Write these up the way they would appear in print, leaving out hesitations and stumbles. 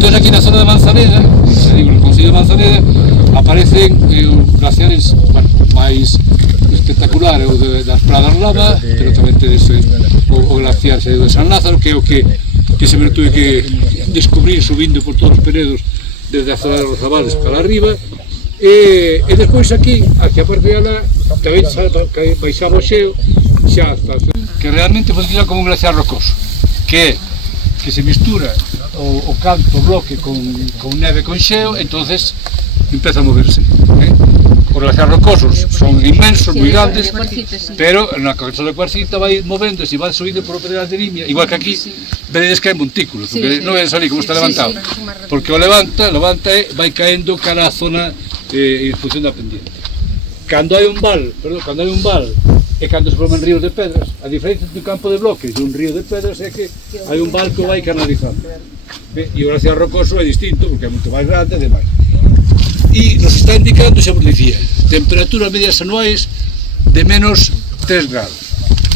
Entón aquí na zona de Manzaneda, no Concello de Manzaneda, aparecen os glaciares máis espectaculares, o das Pradas Lava, pero tamén tedes o glaciar de San Lázaro, que é o que sempre tuve que descubrir subindo por todos os penedos desde a zona de Rozavales para arriba. E despois aquí a parte de ala, tamén baixamos xeo, xa está, que realmente funciona como un glaciar rocoso, que se mistura o canto, o bloque con neve con xeo, entonces empeza a moverse. Os glaciares rocosos son inmensos, moi grandes, pero na cabeza da cuarcita vai movéndose e vai subindo por o pedral de Limia, igual que aquí, veredes que hai montículos, porque non ven salir como está levantado, porque o levanta e vai caendo cara á zona en función da pendiente. Cando hai un val e cando se forman ríos de pedras, a diferencia do campo de bloques de un río de pedras é que hai un val que vai canalizando. E o glaciar rocoso é distinto, porque é moito máis grande e demais. E nos está indicando, xa vos dicía, temperaturas medias anuais de menos 3 grados.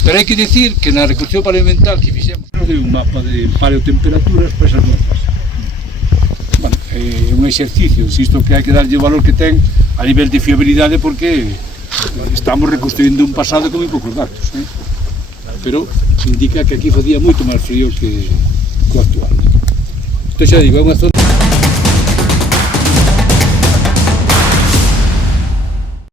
Pero hai que dicir que na reconstrucción paleoambiental que fixemos de un mapa de paleotemperaturas para esas zonas. Bueno, é un exercicio, insisto que hai que darlle o valor que ten a nivel de fiabilidade, porque estamos reconstruindo un pasado con moi poucos datos, pero indica que aquí facía moito máis frío que o actual. Entón xa digo, é unha zona